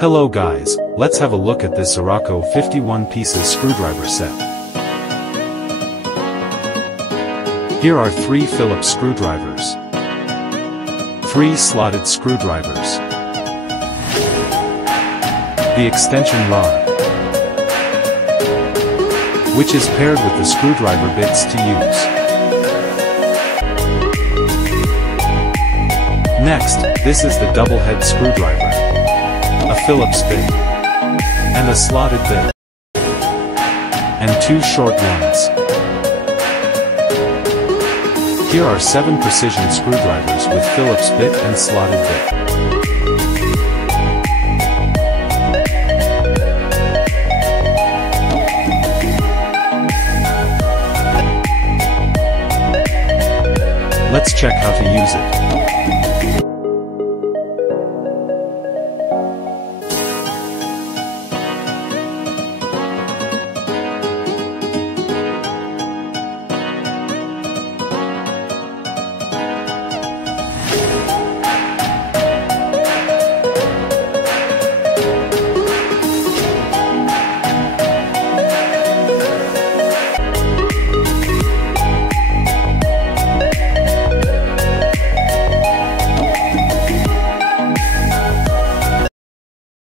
Hello guys, let's have a look at this Sorako 51 pieces screwdriver set. Here are 3 Phillips screwdrivers, 3 slotted screwdrivers, the extension rod, which is paired with the screwdriver bits to use. Next, this is the double head screwdriver, a Phillips bit, and a slotted bit, and 2 short ones. Here are 7 precision screwdrivers with Phillips bit and slotted bit. Let's check how to use it.